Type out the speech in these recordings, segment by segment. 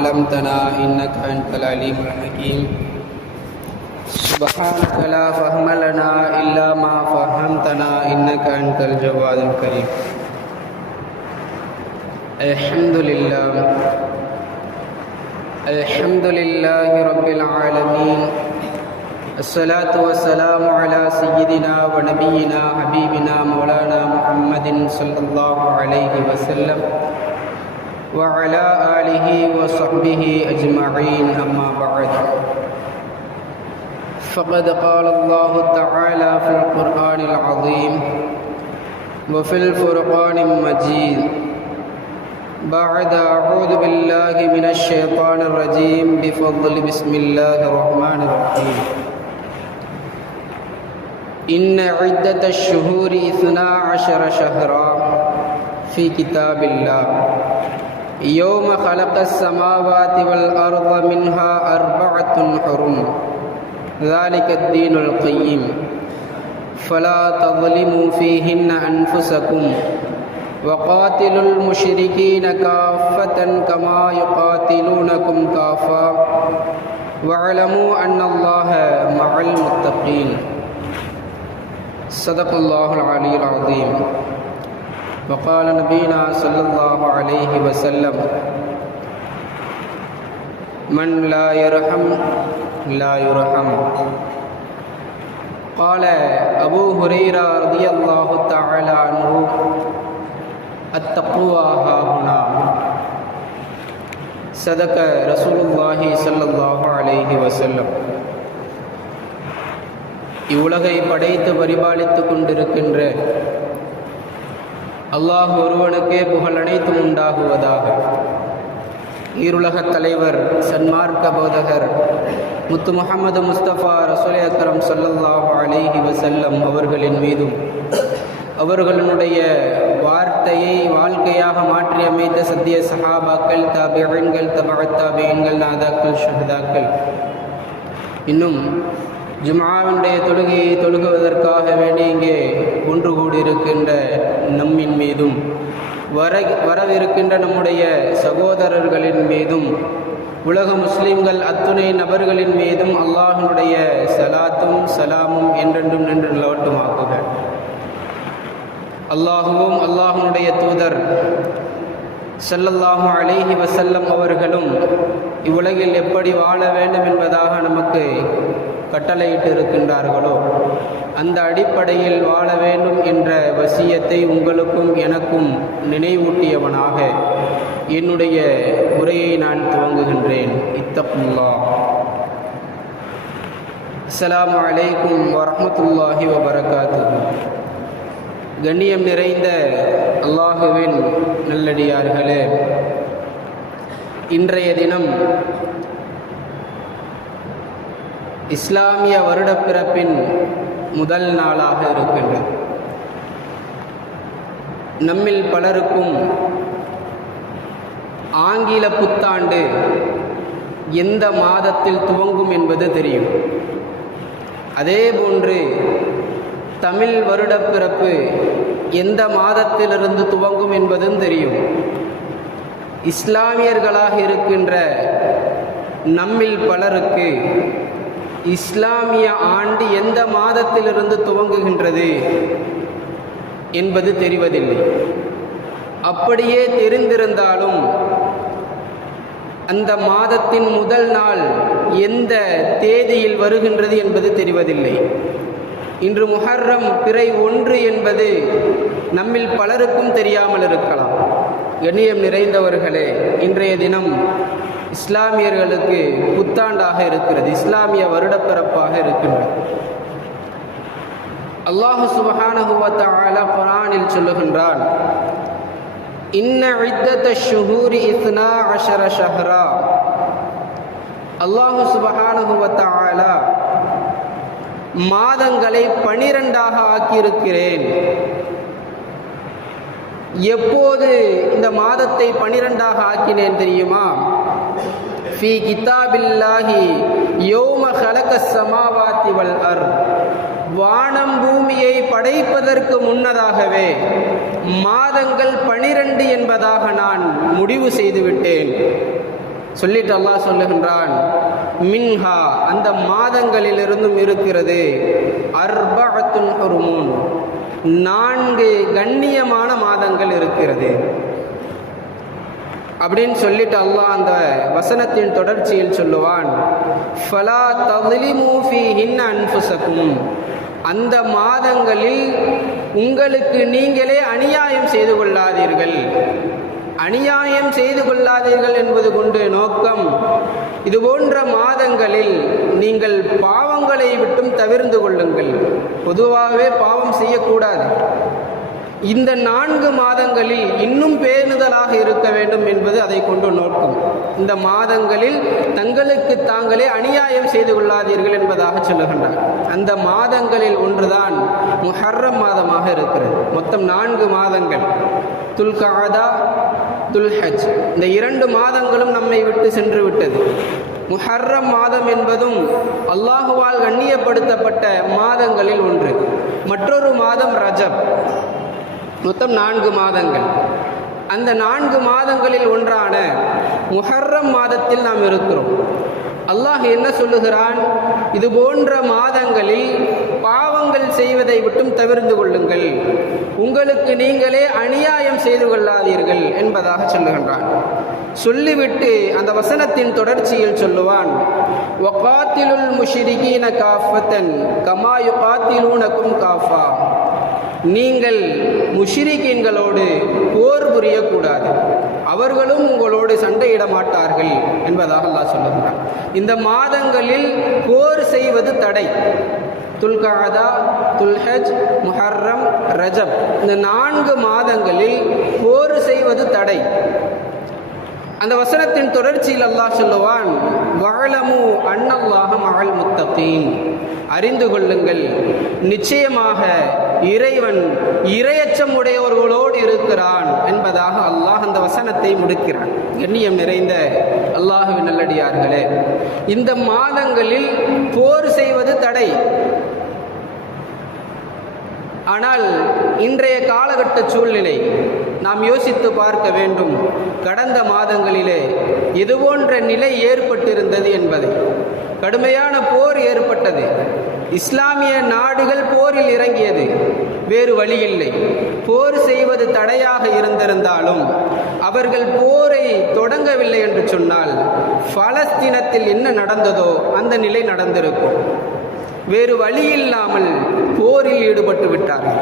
علمتنا إنك أنت العليم الحكيم. سبحانك لا فهم لنا إلا ما فهمتنا إنك أنت الجواد الكريم. الحمد لله الحمد لله رب العالمين الصلاة والسلام على سيدنا ونبينا حبيبنا مولانا محمد صلى الله عليه وسلم. وعلى آله وصحبه أجمعين أما بعد. فقد قال الله تعالى في القرآن العظيم وفي الفرقان المجيد بعد أعوذ بالله من الشيطان الرجيم بفضل بسم الله الرحمن الرحيم. إن عدة الشهور إثنا عشر شهرا في كتاب الله. يوم خلق السماوات والأرض منها أربعة حرم. ذلك الدين القيم. فلا تظلموا فيهن أنفسكم. وقاتلوا المشركين كافة كما يقاتلونكم كافة. واعلموا أن الله مع المتقين. صدق الله العلي العظيم. وقال نبينا صلى الله عليه وسلم من لا يرحم لا يرحم قال أبو هريرة رضي الله تعالى عنه التقوى ها هنا صدق رسول الله صلى الله عليه وسلم இவ்வுலகை படைத்து பரிபாலித்து கொண்டிருக்கின்ற அல்லாஹ் ஒருவனுக்கே புகழ் அனைத்தும் உண்டாகுவதாக. ஈருலகத் தலைவர் சன்மார்க்க போதகர் முத்து முகமது முஸ்தபா ரசூல் அக்கரம் சல்லல்லாஹு அலேஹி வசல்லம் அவர்களின் மீதும் அவர்களுடைய வார்த்தையை வாழ்க்கையாக மாற்றி அமைத்த சத்திய சஹாபாக்கள் தாபியன்கள் தபத்தாபியன்கள் நாதாக்கள் ஷஹதாக்கள். இன்னும் ஜுமாவினுடைய தொழுகையை தொழுகுவதற்காக வேண்டி இங்கே ஒன்று கூடியிருக்கின்ற நம்மின் மீதும் வர வரவிருக்கின்ற நம்முடைய சகோதரர்களின் மீதும் உலக முஸ்லிம்கள் அத்துணை நபர்களின் மீதும் அல்லாஹனுடைய சலாத்தும் சலாமும் என்றென்றும் நின்று நிலவட்டுமாக்குக. அல்லாஹுவும் அல்லாஹனுடைய தூதர் செல்லல்லாஹு அலேஹி வசல்லம் அவர்களும் இவ்வுலகில் எப்படி வாழ வேண்டும் என்பதாக நமக்கு கட்டளையிட்டு இருக்கின்றார்களோ அந்த அடிப்படையில் வாழ வேண்டும் என்ற வசியத்தை உங்களுக்கும் எனக்கும் நினைவூட்டியவனாக என்னுடைய உரையை நான் துவங்குகின்றேன். இத்தப்புல்லா அஸ்லாம் அலைக்கும் வரமத்துல்லாஹி வபரகாத்து கண்ணியம் நிறைந்த அல்லாஹுவின் நல்லடியார்களே இன்றைய தினம் இஸ்லாமிய வருடப்பிறப்பின் முதல் நாளாக இருக்கின்றது. நம்மில் பலருக்கும் ஆங்கில புத்தாண்டு எந்த மாதத்தில் துவங்கும் என்பது தெரியும். அதே போன்று தமிழ் வருடப்பிறப்பு எந்த மாதத்திலிருந்து துவங்கும் என்பதும் தெரியும். இஸ்லாமியர்களாக இருக்கின்ற நம்மில் பலருக்கு இஸ்லாமிய ஆண்டு எந்த மாதத்திலிருந்து துவங்குகின்றது என்பது தெரிவதில்லை. அப்படியே தெரிந்திருந்தாலும் அந்த மாதத்தின் முதல் நாள் எந்த தேதியில் வருகின்றது என்பது தெரிவதில்லை. இன்று முஹர்ரம் பிறை ஒன்று என்பது நம்மில் பலருக்கும் தெரியாமல் இருக்கலாம். கண்ணியம் நிறைந்தவர்களே இன்றைய தினம் இஸ்லாமியர்களுக்கு புத்தாண்டாக இருக்கிறது. இஸ்லாமிய வருடப்பிறப்பாக இருக்கின்றது. அல்லாஹு சுபஹானஹுவத்தால குரானில் சொல்லுகின்றான் இன்ன இத்தத்த ஷுஹூரி இத்னா அஷர ஷஹ்ரா. அல்லாஹு சுபஹானஹுவத்தால மாதங்களை பனிரெண்டாக ஆக்கியிருக்கிறேன். எப்போது இந்த மாதத்தை பனிரெண்டாக ஆக்கினேன் தெரியுமா? ஃபி கிதாபில்லாஹி யோம ஹலக சமாவாத்தி வல் அர் வானம் பூமியை படைப்பதற்கு முன்னதாகவே மாதங்கள் பனிரெண்டு என்பதாக நான் முடிவு செய்துவிட்டேன். சொல்லிட்டு அல்லாஹ் சொல்லுகின்றான் மின்ஹா அந்த மாதங்களிலிருந்தும் இருக்கிறது அர்பஅத்துன் ஹுருமூன். நான்கு கண்ணியமான மாதங்கள் இருக்கிறது. அப்படின்னு சொல்லிட்டு அல்லாஹ் அந்த வசனத்தின் தொடர்ச்சியில் சொல்லுவான். ஃபலா தலிமு ஃபீஹின் அந்த மாதங்களில் உங்களுக்கு நீங்களே அநியாயம் செய்து கொள்ளாதீர்கள். அநியாயம் செய்து கொள்ளாதீர்கள் என்பது கொண்டு நோக்கம். இது போன்ற மாதங்களில் நீங்கள் பாவங்களை விட்டும் தவிர்ந்து கொள்ளுங்கள். பொதுவாகவே பாவம் செய்யக்கூடாது. இந்த நான்கு மாதங்களில் இன்னும் பேணுதலாக இருக்க வேண்டும் என்பது அதை கொண்டு நோக்கம். இந்த மாதங்களில் தங்களுக்கு தாங்களே அநியாயம் செய்து கொள்ளாதீர்கள் என்பதாக சொல்லுகின்றார் அந்த மாதங்களில் ஒன்றுதான் முஹர்ரம் மாதமாக இருக்கிறது. மொத்தம் நான்கு மாதங்கள். துல்காதா துல்ஹஜ். இந்த இரண்டு மாதங்களும் நம்மை விட்டு சென்று விட்டது. முஹர்ரம் மாதம் என்பதும் அல்லாஹுவால் கண்ணியப்படுத்தப்பட்ட மாதங்களில் ஒன்று. மற்றொரு மாதம் ரஜப். மொத்தம் நான்கு மாதங்கள். அந்த நான்கு மாதங்களில் ஒன்றான முஹர்ரம் மாதத்தில் நாம் இருக்கிறோம். அல்லாஹ் என்ன சொல்லுகிறான்? இது போன்ற மாதங்களில் பாவங்கள் செய்வதை விட்டும் தவிர்ந்து கொள்ளுங்கள். உங்களுக்கு நீங்களே அநியாயம் செய்து கொள்ளாதீர்கள் என்பதாக சொல்லுகின்றான். சொல்லிவிட்டு அந்த வசனத்தின் தொடர்ச்சியில் சொல்லுவான் வகாத்திலுல் முஷிரிகீன காஃபத்தன் கமா யுகாத்திலூனக்கும் காஃபா. நீங்கள் முஷிரிக்கீன்களோடு போர் புரியக்கூடாது. அவர்களும் உங்களோடு சண்டையிட மாட்டார்கள் என்பதாக அல்லாஹ் சொல்லுகிறான். இந்த மாதங்களில் போர் செய்வது தடை. துல்காதா துல்ஹஜ் முஹர்ரம் ரஜப். இந்த நான்கு மாதங்களில் போர் செய்வது தடை. அந்த வசனத்தின் தொடர்ச்சியில் அல்லாஹ் சொல்லுவான் வாழமு அன்னல்லாஹ மகள் முத்தகீன். அறிந்து கொள்ளுங்கள். நிச்சயமாக இறைவன் இரையச்சம் உடையவர்களோடு இருக்கிறான் என்பதாக அல்லாஹ் அந்த வசனத்தை முடிக்கிறான். எண்ணியம் நிறைந்த அல்லாஹுவின் நல்லடியார்களே இந்த மாதங்களில் போர் செய்வது தடை. ஆனால் இன்றைய காலகட்ட சூழ்நிலை நாம் யோசித்து பார்க்க வேண்டும் கடந்த மாதங்களிலே இது போன்ற நிலை ஏற்பட்டிருந்தது என்பதை. கடுமையான போர் ஏற்பட்டது. இஸ்லாமிய நாடுகள் போரில் இறங்கியது. வேறு வழியில்லை. போர் செய்வது தடையாக இருந்திருந்தாலும் அவர்கள் போரை தொடங்கவில்லை என்று சொன்னால் பலஸ்தீனத்தில் என்ன நடந்ததோ அந்த நிலை நடந்திருக்கும். வேறு வழி இல்லாமல் போரில் ஈடுபட்டு விட்டார்கள்.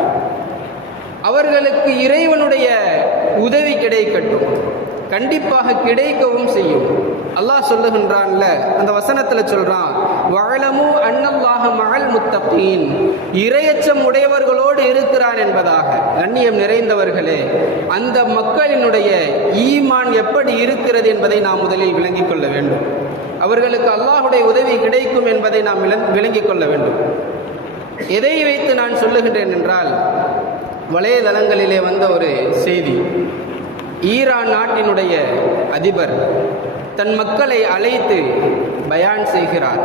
அவர்களுக்கு இறைவனுடைய உதவி கிடைக்கட்டும். கண்டிப்பாக கிடைக்கவும் செய்யும். அல்லாஹ் சொல்லுகின்றான்ல அந்த வசனத்துல சொல்றான் வாழமு அன்னல்லாக மகள் முத்தப்பீன் இரையச்சம் உடையவர்களோடு இருக்கிறான் என்பதாக. கண்ணியம் நிறைந்தவர்களே அந்த மக்களினுடைய ஈமான் எப்படி இருக்கிறது என்பதை நாம் முதலில் விளங்கிக் கொள்ள வேண்டும். அவர்களுக்கு அல்லாஹுடைய உதவி கிடைக்கும் என்பதை நாம் விளங்கிக் கொள்ள வேண்டும். எதை வைத்து நான் சொல்லுகின்றேன் என்றால் வலைதளங்களிலே வந்த ஒரு செய்தி. ஈரான் நாட்டினுடைய அதிபர் தன் மக்களை அழைத்து பயான் செய்கிறார்.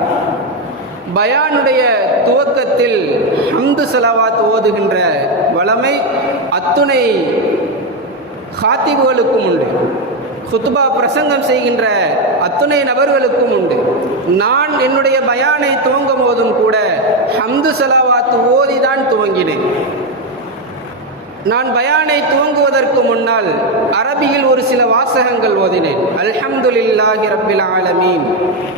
பயானுடைய துவக்கத்தில் ஹம்து செலவாத் ஓதுகின்ற வளமை அத்துணை ஹாத்திபுகளுக்கும் உண்டு. குத்துபா பிரசங்கம் செய்கின்ற அத்துணை நபர்களுக்கும் உண்டு. நான் என்னுடைய பயானை துவங்கும் போதும் கூட ஹம்து செலவாத் ஓதிதான் துவங்கினேன். நான் பயானை துவங்குவதற்கு முன்னால் அரபியில் ஒரு சில வாசகங்கள் ஓதினேன். அல்ஹம்துலில்லாஹி ரப்பில் ஆலமீன்.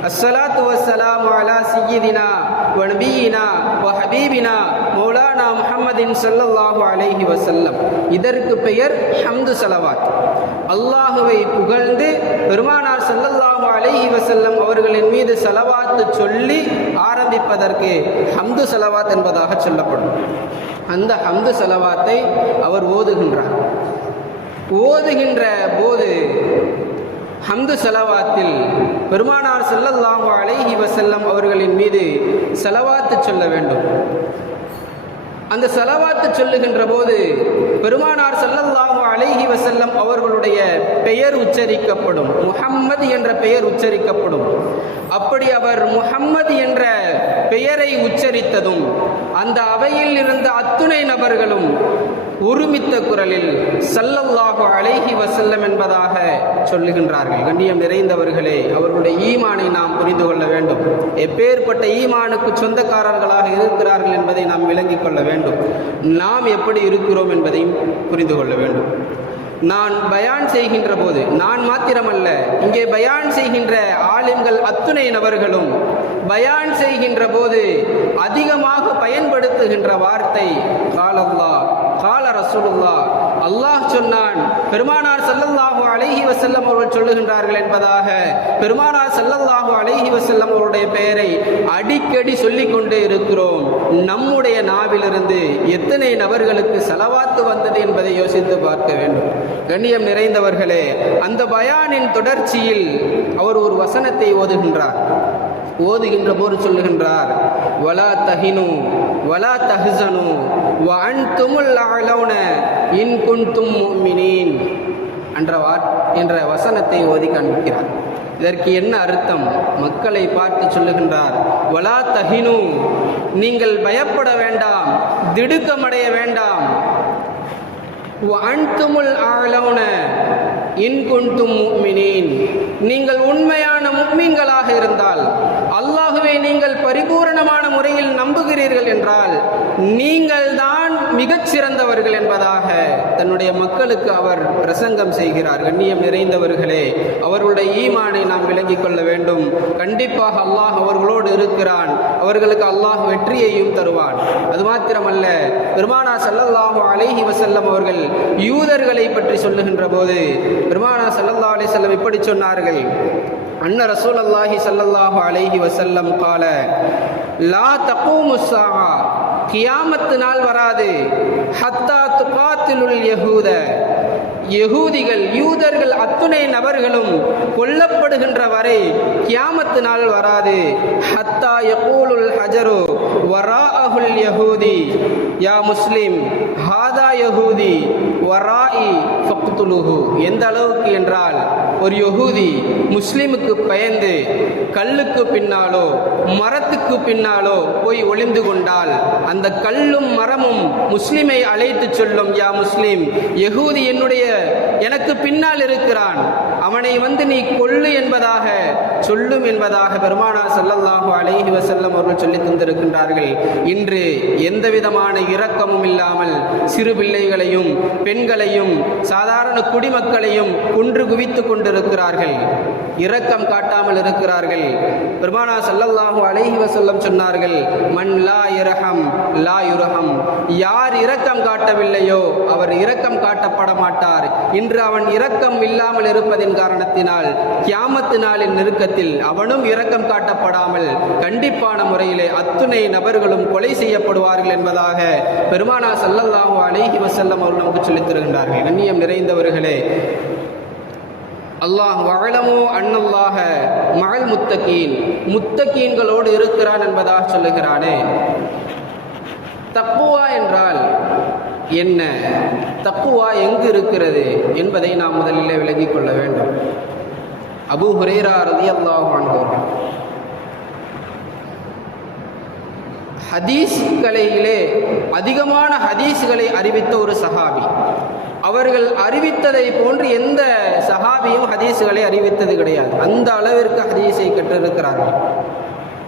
அஸ்ஸலாத்து வஸ்ஸலாமு அலா சையிதினா வ நபியினா வ ஹபீபினா மௌலானா முஹம்மதின் சல்லல்லாஹு அலைஹி வசல்லம் இதற்கு பெயர் ஹம்து சலவாத் அல்லாஹுவை புகழ்ந்து பெருமானார் சல்லல்லாஹு அலைஹி வசல்லம் அவர்களின் மீது செலவாத்து சொல்லி ஆரம்பிப்பதற்கு ஹம்து செலவாத் என்பதாக சொல்லப்படும். அந்த ஹம்து செலவாத்தை அவர் ஓதுகின்றார். ஓதுகின்ற போது ஹம்து செலவாத்தில் பெருமானார் செல்லல்லாஹு அலைஹி வசல்லம் அவர்களின் மீது செலவாத்து சொல்ல வேண்டும். அந்த செலவாத்து சொல்லுகின்ற போது பெருமானார் செல்லல்லாஹு அலைஹி வசல்லம் அவர்களுடைய பெயர் உச்சரிக்கப்படும். முஹம்மது என்ற பெயர் உச்சரிக்கப்படும். அப்படி அவர் முஹம்மது என்ற பெயரை உச்சரித்ததும் அந்த அவையில் இருந்த அத்துணை நபர்களும் ஒருமித்த குரலில் சல்லல்லாஹு அலைஹி வசல்லம் என்பதாக சொல்லுகின்றார்கள். கண்ணியம் நிறைந்தவர்களே அவர்களுடைய ஈமானை நாம் புரிந்து கொள்ள வேண்டும். எப்பேற்பட்ட ஈமானுக்கு சொந்தக்காரர்களாக இருக்கிறார்கள் என்பதை நாம் விளங்கிக் கொள்ள வேண்டும். நாம் எப்படி இருக்கிறோம் என்பதையும் புரிந்து கொள்ள வேண்டும். நான் பயான் செய்கின்ற போது நான் மாத்திரமல்ல இங்கே பயான் செய்கின்ற ஆலிம்கள் அத்துணை நபர்களும் பயான் செய்கின்ற போது அதிகமாக பயன்படுத்துகின்ற வார்த்தை காலல்லா ரசூலுல்லா அல்லாஹ் சொன்னான் பெருமானார் சல்லல்லாஹு அலைஹி வசல்லம் அவர்கள் சொல்லுகின்றார்கள் என்பதாக. பெருமானார் சல்லல்லாஹு அலைஹி வசல்லம் அவருடைய பெயரை அடிக்கடி சொல்லிக் கொண்டே இருக்கிறோம். நம்முடைய நாவிலிருந்து எத்தனை நபர்களுக்கு செலவாத்து வந்தது என்பதை யோசித்து பார்க்க வேண்டும். கண்ணியம் நிறைந்தவர்களே அந்த பயானின் தொடர்ச்சியில் அவர் ஒரு வசனத்தை ஓதுகின்றார். ஓதுகின்ற போது சொல்லுகின்றார் வலா தஹினு வலா தஹ்சனு வன் அன்துமுல் அலௌன இன் குன்தும் முஃமினீன் என்ற வார் என்ற வசனத்தை ஓதி காண்பிக்கிறார். இதற்கு என்ன அர்த்தம்? மக்களை பார்த்து சொல்லுகின்றார் வலா தஹினு நீங்கள் பயப்பட வேண்டாம் திடுக்கமடைய வேண்டாம். அன்துமுல் ஆலவுன இன்குன்தும் முக்மினின். நீங்கள் உண்மையான முக்மீன்களாக இருந்தால் அல்லாஹுவை நீங்கள் பரிபூரணமான முறையில் நம்புகிறீர்கள் என்றால் நீங்கள் தான் மிகச் சிறந்தவர்கள் என்பதாக தன்னுடைய மக்களுக்கு அவர் பிரசங்கம் செய்கிறார். கண்ணியம் நிறைந்தவர்களே அவர்களுடைய ஈமானை நாம் விளங்கிக் கொள்ள வேண்டும். கண்டிப்பாக அல்லாஹ் அவர்களோடு இருக்கிறான். அவர்களுக்கு அல்லாஹ் வெற்றியையும் தருவான். அது மாத்திரமல்ல பெருமானா சல்லல்லாஹு அலைஹி வசல்லம் அவர்கள் யூதர்களை பற்றி சொல்லுகின்ற போது பெருமானா சல்லல்லா அலி செல்லம் இப்படி சொன்னார்கள். அன்ன ரசூல் அல்லாஹி சல்லல்லாஹு அலைஹி வசல்லம் கால லா தப்பூமு ஸாஆ கியாமத்து நாள் வராது. ஹத்தா துகாத்திலுல் யகூத யகூதிகள் யூதர்கள் அத்துணை நபர்களும் கொல்லப்படுகின்ற வரை கியாமத்து நாள் வராது. ஹத்தா யகூலுல் ஹஜரு வரா அஹுல் யகூதி யா முஸ்லிம் ஹாதா யகூதி வராஇ ஃபக்துலுஹு. எந்த அளவுக்கு என்றால் ஒரு யகுதி முஸ்லீமுக்கு பயந்து கல்லுக்கு பின்னாலோ மரத்துக்கு பின்னாலோ போய் ஒளிந்து கொண்டால் அந்த கல்லும் மரமும் முஸ்லிமை அழைத்து சொல்லும் யா முஸ்லீம் யகூதி என்னுடைய எனக்கு பின்னால் இருக்கிறான். அவனை வந்து நீ கொள்ளு என்பதாக சொல்லும் என்பதாக பெருமானா சல்லல்லாஹு அலைஹி வசல்லம் அவர்கள் சொல்லி தந்திருக்கின்றார்கள். இன்று எந்த விதமான இரக்கமும் இல்லாமல் சிறு பிள்ளைகளையும் பெண்களையும் சாதாரண குடிமக்களையும் குன்று குவித்து கொண்டிருக்கிறார்கள். இரக்கம் காட்டாமல் இருக்கிறார்கள். பெருமானா சல்லல்லாஹு அலைஹி வசல்லம் சொன்னார்கள் மன் லா இரகம் லா யுரகம் யார் இரக்கம் காட்டவில்லையோ அவர் இரக்கம் காட்டப்பட மாட்டார். இன்று அவன் இரக்கம் இல்லாமல் இருப்பதின் காரணத்தினால் கியாமத்து நாளின் நெருக்கத்தில் அவனும் இரக்கம் காட்டப்படாமல் கண்டிப்பான முறையிலே அத்துணை நபர்களும் கொலை செய்யப்படுவார்கள் என்பதாக பெருமானா சல்லல்லாஹு அலைஹி வசல்லம் அவர்கள் நமக்கு சொல்லித் தருகின்றார்கள். கண்ணியம் நிறைந்தவர்களே அல்லாஹ் வழமோ அண்ணல்லாக மகள் முத்தகீன் முத்தகீன்களோடு இருக்கிறான் என்பதாக சொல்லுகிறானே. தப்புவா என்றால் என்ன? தப்புவா எங்கு இருக்கிறது என்பதை நாம் முதலில் விளங்கிக் கொள்ள வேண்டும். அபு ஹுரேரா ரதி அல்லாஹ் ஹதீஸ்களிலே அதிகமான ஹதீஸ்களை அறிவித்த ஒரு சஹாபி. அவர்கள் அறிவித்ததை போன்று எந்த சஹாபியும் ஹதீஸ்களை அறிவித்தது கிடையாது. அந்த அளவிற்கு ஹதீஸை கற்றிருக்கிறார்கள்.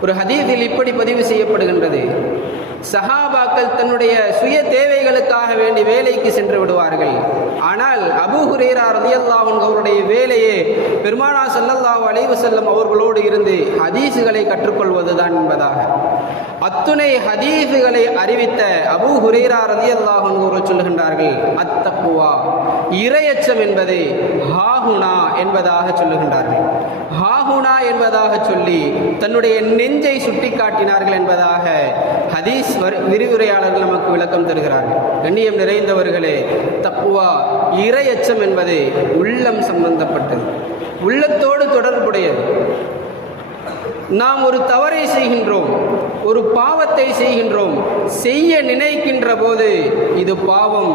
ஒரு ஹதீஸில் இப்படி பதிவு செய்யப்படுகின்றது. சஹாபாக்கள் தன்னுடைய சுய தேவைகளுக்காக வேண்டி வேலைக்கு சென்று விடுவார்கள். ஆனால் அபு ஹுரேரா ரதியல்லாஹன் அவருடைய வேலையே பெருமானா சல்லல்லாஹு அலைவு செல்லம் அவர்களோடு இருந்து ஹதீஸுகளை கற்றுக்கொள்வதுதான் என்பதாக. அத்துணை ஹதீஸுகளை அறிவித்த அபு ஹுரேரா ரதியல்லாஹன் அவர்கள் சொல்லுகின்றார்கள் அத்தப்புவா இரையச்சம் என்பது ஹாகுனா என்பதாக சொல்லுகின்றார்கள். ஹாகுனா என்பதாக சொல்லி தன்னுடைய நெஞ்சை சுட்டி காட்டினார்கள் என்பதாக ஹதீஸ் விரிவுரையாளர்கள் நமக்கு விளக்கம் தருகிறார்கள். கண்ணியம் நிறைந்தவர்களே தப்புவா இரையச்சம் என்பது உள்ளம் சம்பந்தப்பட்டது. உள்ளத்தோடு தொடர்புடையது. நாம் ஒரு தவறை செய்கின்றோம். ஒரு பாவத்தை செய்கின்றோம். செய்ய நினைக்கின்ற போது இது பாவம்.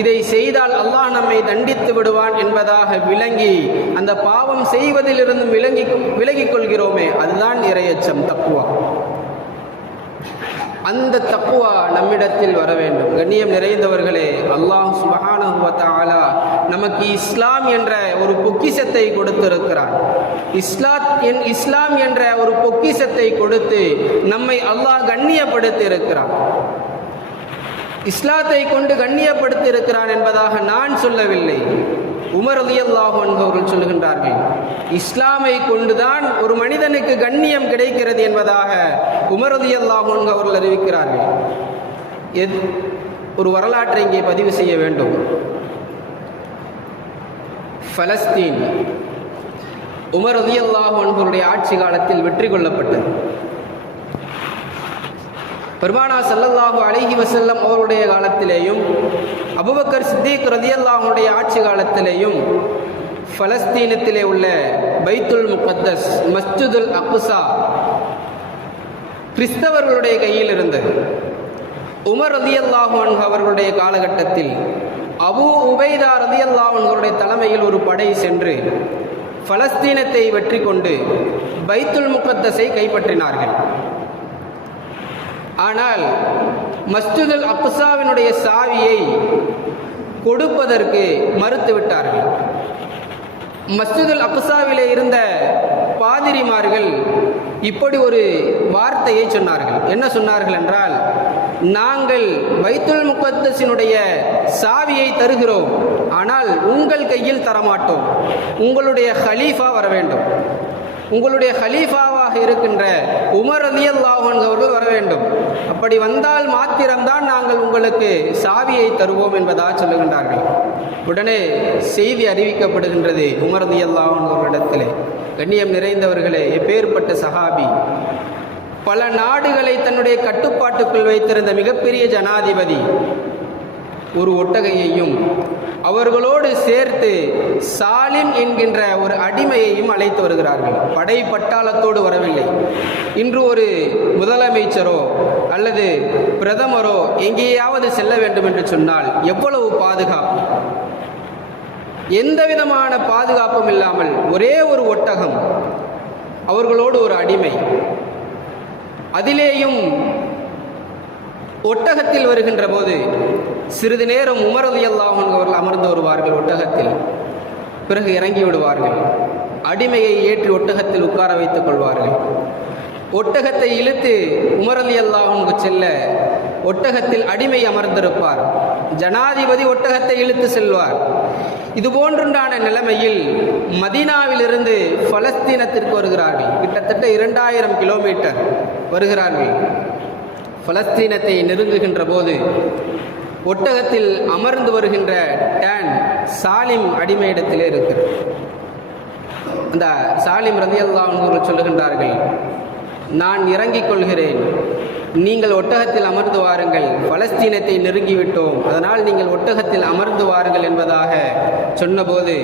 இதை செய்தால் அல்லாஹ் நம்மை தண்டித்து விடுவான் என்பதாக விளங்கி அந்த பாவம் செய்வதிலிருந்து விளங்கி விலகிக் கொள்கிறோமே. அதுதான் இறையச்சம் தப்புவா அந்த தக்குவா நம்மிடத்தில் வர வேண்டும். கண்ணியம் நிறைந்தவர்களே அல்லாஹ் சுபஹானஹு நமக்கு இஸ்லாம் என்ற ஒரு பொக்கிஷத்தை கொடுத்திருக்கிறான் இஸ்லாத் என் இஸ்லாம் என்ற ஒரு பொக்கிஷத்தை கொடுத்து நம்மை அல்லாஹ் கண்ணியப்படுத்தி இருக்கிறான் இஸ்லாத்தை கொண்டு கண்ணியப்படுத்தி இருக்கிறான் என்பதாக நான் சொல்லவில்லை. உமர் அலியல்லாஹு அவர்கள் சொல்லுகின்றார்கள் இஸ்லாமை கொண்டுதான் ஒரு மனிதனுக்கு கண்ணியம் கிடைக்கிறது என்பதாக உமர் அலியல்லாஹு அவர்கள் அறிவிக்கிறார்கள். எத் ஒரு வரலாற்றை இங்கே பதிவு செய்ய வேண்டும். பலஸ்தீன் உமர் அலியல்லாஹு என்பவருடைய ஆட்சி காலத்தில் வெற்றி கொள்ளப்பட்டது. பெருமானா சல்லல்லாஹு அலைஹி வசல்லம் அவருடைய காலத்திலேயும் அபுபக்கர் சித்திக் ரதியல்லாஹுடைய ஆட்சி காலத்திலேயும் பலஸ்தீனத்திலே உள்ள பைத்துல் முகத்தஸ் மஸ்ஜிதுல் அக்குசா கிறிஸ்தவர்களுடைய கையில் இருந்தது. உமர் ரதியல்லாஹு அன்ஹு அவர்களுடைய காலகட்டத்தில் அபு உபைதா ரதியல்லாஹர்களுடைய தலைமையில் ஒரு படை சென்று பலஸ்தீனத்தை வெற்றி கொண்டு பைத்துல் முகத்தஸை கைப்பற்றினார்கள். ஆனால் மஸ்ஜிதுல் அப்சாவினுடைய சாவியை கொடுப்பதற்கு மறுத்துவிட்டார்கள். மஸ்ஜிதுல் அப்சாவிலே இருந்த பாதிரிமார்கள் இப்படி ஒரு வார்த்தையை சொன்னார்கள். என்ன சொன்னார்கள் என்றால் நாங்கள் வைத்துல் முகத்தசினுடைய சாவியை தருகிறோம் ஆனால் உங்கள் கையில் தரமாட்டோம். உங்களுடைய ஹலீஃபா வர வேண்டும் உங்களுடைய ஹலீஃபாவாக இருக்கின்ற உமர் அலியல்லாஹன் அவர்கள் வர வேண்டும். அப்படி வந்தால் மாத்திரம்தான் நாங்கள் உங்களுக்கு சாவியை தருவோம் என்பதாக சொல்லுகின்றார்கள். உடனே செய்தி அறிவிக்கப்படுகின்றது உமர் அலியல்லாஹன் அவர்களிடத்திலே. கண்ணியம் நிறைந்தவர்களே எப்பேற்பட்ட சஹாபி. பல நாடுகளை தன்னுடைய கட்டுப்பாட்டுக்குள் வைத்திருந்த மிகப்பெரிய ஜனாதிபதி ஒரு ஒட்டகையையும் அவர்களோடு சேர்த்து சாலிம் என்கின்ற ஒரு அடிமையையும் அழைத்து வருகிறார்கள். படை பட்டாளத்தோடு வரவில்லை. இன்று ஒரு முதலமைச்சரோ அல்லது பிரதமரோ எங்கேயாவது செல்ல வேண்டும் என்று சொன்னால் எவ்வளவு பாதுகாப்பு? எந்த விதமான பாதுகாப்பும் இல்லாமல் ஒரே ஒரு ஒட்டகம் அவர்களோடு ஒரு அடிமை. அதிலேயும் ஒட்டகத்தில் வருகின்ற போது சிறிது நேரம் உமரது அல்லாஹன் அவர்கள் அமர்ந்து வருவார்கள் ஒட்டகத்தில். பிறகு இறங்கி விடுவார்கள். அடிமையை ஏற்றி ஒட்டகத்தில் உட்கார வைத்துக் கொள்வார்கள். ஒட்டகத்தை இழுத்து உமரலி அல்லாஹனுக்கு செல்ல ஒட்டகத்தில் அடிமை அமர்ந்திருப்பார். ஜனாதிபதி ஒட்டகத்தை இழுத்து செல்வார். இது போன்றுண்டான நிலைமையில் மதீனாவிலிருந்து பலஸ்தீனத்திற்கு வருகிறார்கள். கிட்டத்தட்ட இரண்டாயிரம் கிலோமீட்டர் வருகிறார்கள். பலஸ்தீனத்தை நெருங்குகின்ற போது ஒட்டகத்தில் அமர்ந்து வருகின்ற டேன் சாலிம் அடிமையிடத்திலே இருக்கிறது அந்த சாலிம் ரதியல்லா சொல்லுகின்றார்கள் நான் இறங்கிக் கொள்கிறேன். நீங்கள் ஒட்டகத்தில் அமர்ந்து வாருங்கள். பலஸ்தீனத்தை நெருங்கிவிட்டோம். அதனால் நீங்கள் ஒட்டகத்தில் அமர்ந்து வாருங்கள் என்பதாக சொன்னபோது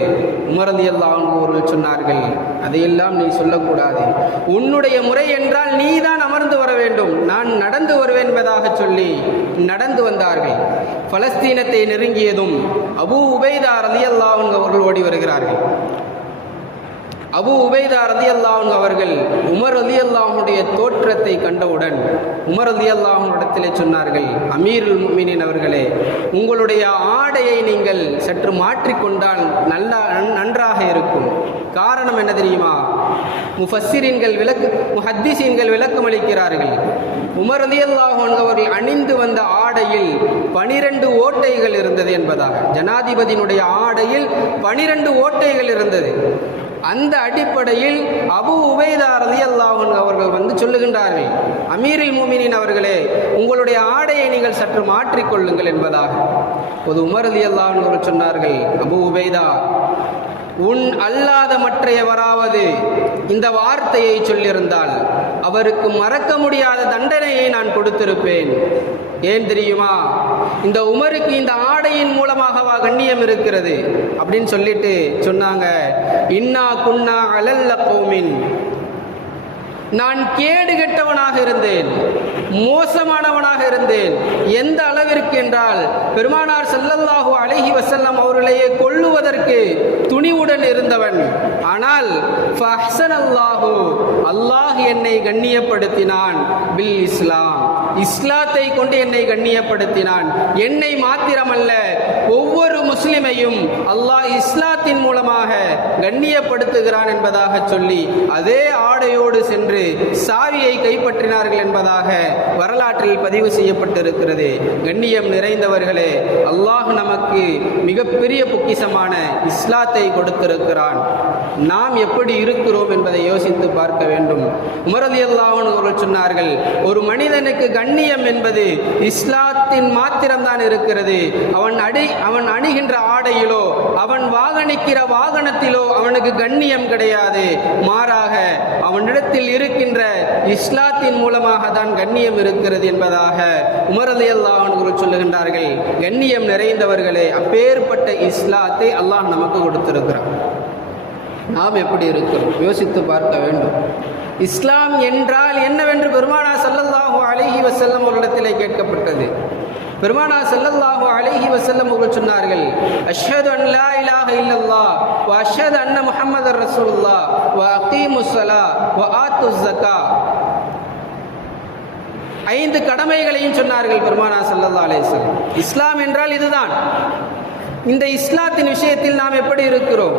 உமரதியல்லா அவர்கள் சொன்னார்கள். அதையெல்லாம் நீ சொல்லக்கூடாது. உன்னுடைய முறை என்றால் நீதான் அமர்ந்து வர வேண்டும். நான் நடந்து வருவேன் என்பதாக சொல்லி நடந்து வந்தார்கள். பலஸ்தீனத்தை நெருங்கியதும் அபு உபைதா அல்லாஹ் அவர்கள் ஓடி வருகிறார்கள். அபு உபைதா ரதி அல்லாஹ் அவர்கள் உமர் அலி அல்லாஹனுடைய தோற்றத்தை கண்டவுடன் உமர் அலி அல்லாஹனிடத்திலே சொன்னார்கள் அமீர் மீனின் அவர்களே உங்களுடைய ஆடையை நீங்கள் சற்று மாற்றிக்கொண்டால் நல்லா நன்றாக இருக்கும். காரணம் என்ன தெரியுமா? முஃபஸ்ஸிரின்கள் விளக்கு முஹத்திசீன்கள் விளக்கம் அளிக்கிறார்கள். உமர் அலி அல்லாஹன் அவர்கள் அணிந்து வந்த ஆடையில் பனிரெண்டு ஓட்டைகள் இருந்தது என்பதாக ஜனாதிபதியினுடைய ஆடையில் பனிரெண்டு ஓட்டைகள் இருந்தது. அந்த அடிப்படையில் அபு உபைதா ரதி அல்லாஹன் அவர்கள் வந்து சொல்லுகின்றார்கள் அமீரில் மூமினின் அவர்களே உங்களுடைய ஆடையை நீங்கள் சற்று மாற்றிக்கொள்ளுங்கள் என்பதாக. பொது உமர் அலி அல்லாஹன் அவர்கள் சொன்னார்கள் அபு உபைதா உன் அல்லாத மற்றையவராவது இந்த வார்த்தையை சொல்லியிருந்தால் அவருக்கு மறக்க முடியாத தண்டனையை நான் கொடுத்திருப்பேன். ஏன் தெரியுமா? இந்த உமருக்கு இந்த ஆடையின் மூலமாகவா கண்ணியம் இருக்கிறது? அப்படின்னு சொல்லிட்டு சொன்னாங்க. இன்னா குன்னா அலல்ல கோமின். நான் கேடு கெட்டவனாக இருந்தேன். மோசமானவனாக இருந்தேன். எந்த அளவிற்கு என்றால் பெருமானார் ஸல்லல்லாஹு அழகி வசல்லம் அவர்களையே கொல்லுவதற்கு துணிவுடன் இருந்தவன். ஆனால் ஃபஹ்சன் அல்ல அல்லாஹ் என்னை கண்ணியப்படுத்தினான். பில் இஸ்லாம். இஸ்லாத்தை கொண்டு என்னை கண்ணியப்படுத்தினான். என்னை மாத்திரமல்ல ஒவ்வொரு முஸ்லிமையும் அல்லாஹ் இஸ்லாத்தின் மூலமாக கண்ணியப்படுத்துகிறான் என்பதாக சொல்லி அதே ஆடையோடு சென்று சாவியை கைப்பற்றினார்கள் என்பதாக வரலாற்றில் பதிவு செய்யப்பட்டிருக்கிறது. கண்ணியம் நிறைந்தவர்களே அல்லாஹ் நமக்கு மிகப்பெரிய பொக்கிசமான இஸ்லாத்தை கொடுத்திருக்கிறான். நாம் எப்படி இருக்கிறோம் என்பதை யோசித்து பார்க்க வேண்டும். உமரதி அல்லாஹன் அவர்கள் சொன்னார்கள் ஒரு மனிதனுக்கு கண்ணியம் என்பது இஸ்லாத்தின் மாத்திரம்தான் இருக்கிறது. அவன் அடி அவன் அணிகின்ற ஆடையிலோ அவன் இருக்கிற வாகனத்திலோ அவனுக்கு கண்ணியம் கிடையாது. மாறாக அவனிடத்தில் இருக்கின்ற இஸ்லாத்தின் மூலமாக தான் கண்ணியம் இருக்கிறது என்பதாக உமரது அல்லா அவனுக்கு சொல்லுகின்றார்கள். கண்ணியம் நிறைந்தவர்களே அப்பேற்பட்ட இஸ்லாத்தை அல்லாஹ் நமக்கு கொடுத்திருக்கிறான். நாம் எப்படி இருக்கிறோம்? யோசித்து பார்க்க வேண்டும். இஸ்லாம் என்றால் என்னவென்று பெருமானா சல்லல்லாஹு அலிஹி வசல்லம் அவர்களிடத்திலே கேட்கப்பட்டது. பெருமானா செல்லல்லாஹு அலைஹி வசல்லம் அவர்கள் சொன்னார்கள் அஷ்ஹது அன் லா இலாஹ இல்லல்லா வ அஷ்ஹது அன்ன முஹம்மதர் ரசூலுல்லா வ அகீமு ஸலா வ ஆத்து ஸக்கா ஐந்து கடமைகளையும் சொன்னார்கள் பெருமானா சல்லல்லா அலைஹிஸ்ஸலாம் இஸ்லாம் என்றால் இதுதான். இந்த இஸ்லாத்தின் விஷயத்தில் நாம் எப்படி இருக்கிறோம்?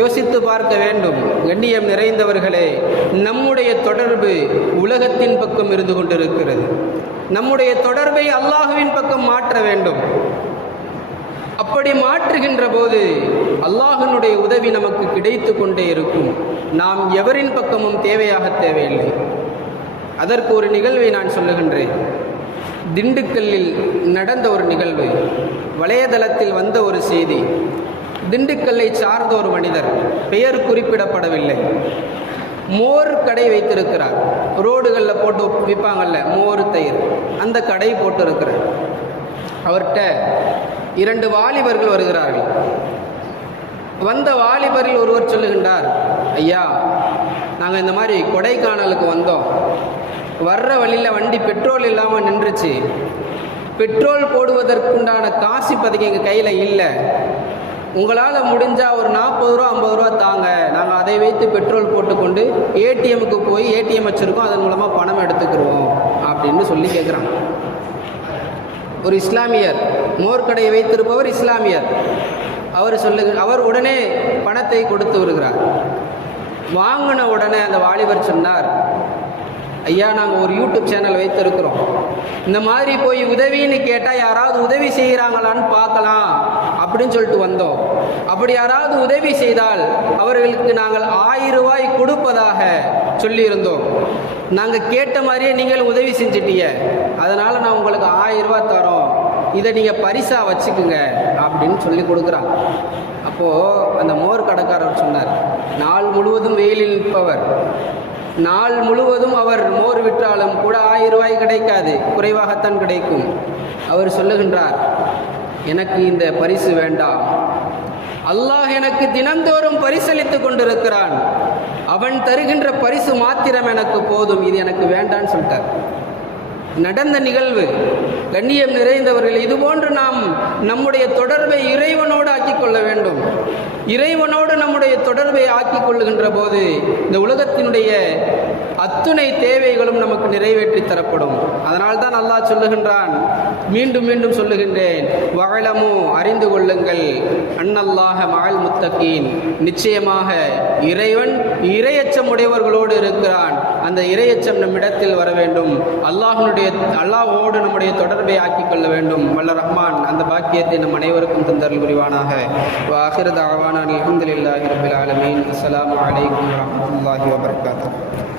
யோசித்து பார்க்க வேண்டும். கண்ணியம் நிறைந்தவர்களே நம்முடைய தொடர்பு உலகத்தின் பக்கம் இருந்து கொண்டிருக்கிறது. நம்முடைய தொடர்பை அல்லாஹுவின் பக்கம் மாற்ற வேண்டும். அப்படி மாற்றுகின்ற போது அல்லாஹனுடைய உதவி நமக்கு கிடைத்து கொண்டே இருக்கும். நாம் எவரின் பக்கமும் தேவையாக தேவையில்லை. அதற்கு ஒரு நிகழ்வை நான் சொல்லுகின்றேன். திண்டுக்கல்லில் நடந்த ஒரு நிகழ்வு. வலையதளத்தில் வந்த ஒரு செய்தி. திண்டுக்கல்லை சார்ந்த ஒரு மனிதர். பெயர் குறிப்பிடப்படவில்லை. மோர் கடை வைத்திருக்கிறார். ரோடுகளில் போட்டு விற்பாங்கல்ல மோர் தயிர். அந்த கடை போட்டு இருக்கிறார் அவர்கிட்ட இரண்டு வாலிபர்கள் வருகிறார்கள். வந்த வாலிபரில் ஒருவர் சொல்லுகின்றார் ஐயா நாங்கள் இந்த மாதிரி கொடைக்கானலுக்கு வந்தோம். வர்ற வழியில் வண்டி பெட்ரோல் இல்லாமல் நின்றுச்சு. பெட்ரோல் போடுவதற்குண்டான காசு இப்போதைக்கு எங்கள் கையில் இல்லை. உங்களால் முடிஞ்சால் ஒரு நாற்பது ரூபா ஐம்பது ரூபா தாங்க. நாங்கள் அதை வைத்து பெட்ரோல் போட்டுக்கொண்டு ஏடிஎம்க்கு போய் ஏடிஎம் வச்சுருக்கோம். அதன் மூலமாக பணம் எடுத்துக்கிறோம் அப்படின்னு சொல்லி கேட்குறாங்க ஒரு இஸ்லாமியர் மோர்கடையை வைத்திருப்பவர் இஸ்லாமியர். அவர் சொல்லு அவர் உடனே பணத்தை கொடுத்து வருகிறார் வாங்கின உடனே அந்த வாலிபர் சொன்னார் ஐயா நாங்கள் ஒரு யூடியூப் சேனல் வைத்திருக்கிறோம். இந்த மாதிரி போய் உதவின்னு கேட்டால் யாராவது உதவி செய்கிறாங்களான்னு பார்க்கலாம். அப்படின்னு சொல்லிட்டு வந்தோம். அப்படி யாராவது உதவி செய்தால் அவர்களுக்கு நாங்கள் ஆயிரம் ரூபாய் கொடுப்பதாக சொல்லியிருந்தோம். நாங்கள் கேட்ட மாதிரியே நீங்கள் உதவி செஞ்சிட்டீங்க. அதனால் நான் உங்களுக்கு ஆயிரம் ரூபாய் தரோம். இதை நீங்கள் பரிசாக வச்சுக்குங்க அப்படின்னு சொல்லி கொடுக்குறாங்க அப்போது அந்த மோர் கடைக்காரர் சொன்னார் நாள் முழுவதும் வெயிலில் நிற்பவர். நாள் முழுவதும் அவர் மோர் விற்றாலும் கூட ஆயிரம் ரூபாய் கிடைக்காது. குறைவாகத்தான் கிடைக்கும். அவர் சொல்லுகின்றார் எனக்கு இந்த பரிசு வேண்டாம் அல்லாஹ் எனக்கு தினந்தோறும் பரிசளித்துக் கொண்டிருக்கிறான். அவன் தருகின்ற பரிசு மாத்திரம் எனக்கு போதும். இது எனக்கு வேண்டான்னு சொல்லிட்டார். நடந்த நிகழ்வு கண்ணியம் நிறைந்தவர்கள் இதுபோன்று நாம் நம்முடைய தொடர்பை இறைவனோடு ஆக்கிக் கொள்ள வேண்டும். இறைவனோடு நம்முடைய தொடர்பை ஆக்கிக் கொள்ளுகின்ற போது இந்த உலகத்தினுடைய அத்துணை தேவைகளும் நமக்கு நிறைவேற்றி தரப்படும். அதனால் தான் அல்லாஹ் சொல்லுகின்றான். மீண்டும் மீண்டும் சொல்லுகின்றேன். வகலமோ அறிந்து கொள்ளுங்கள். அண்ணல்லாக மகள் முத்தகீன். நிச்சயமாக இறைவன் இரையச்சம் உடையவர்களோடு இருக்கிறான். அந்த இரையச்சம் நம்மிடத்தில் வர வேண்டும். அல்லாஹனுடைய அல்லாஹோடு நம்முடைய தொடர்பை ஆக்கிக் கொள்ள வேண்டும். வல்ல ரஹ்மான் அந்த பாக்கியத்தை நம் அனைவருக்கும் தந்தரல் புரிவானாக. வாஹிரத் ஆவான அலமதுல்லாஹி ரபில் ஆலமீன். அஸ்லாம் வலைக்கம் வரமத்துல்லாஹி வபரகாத்துஹு.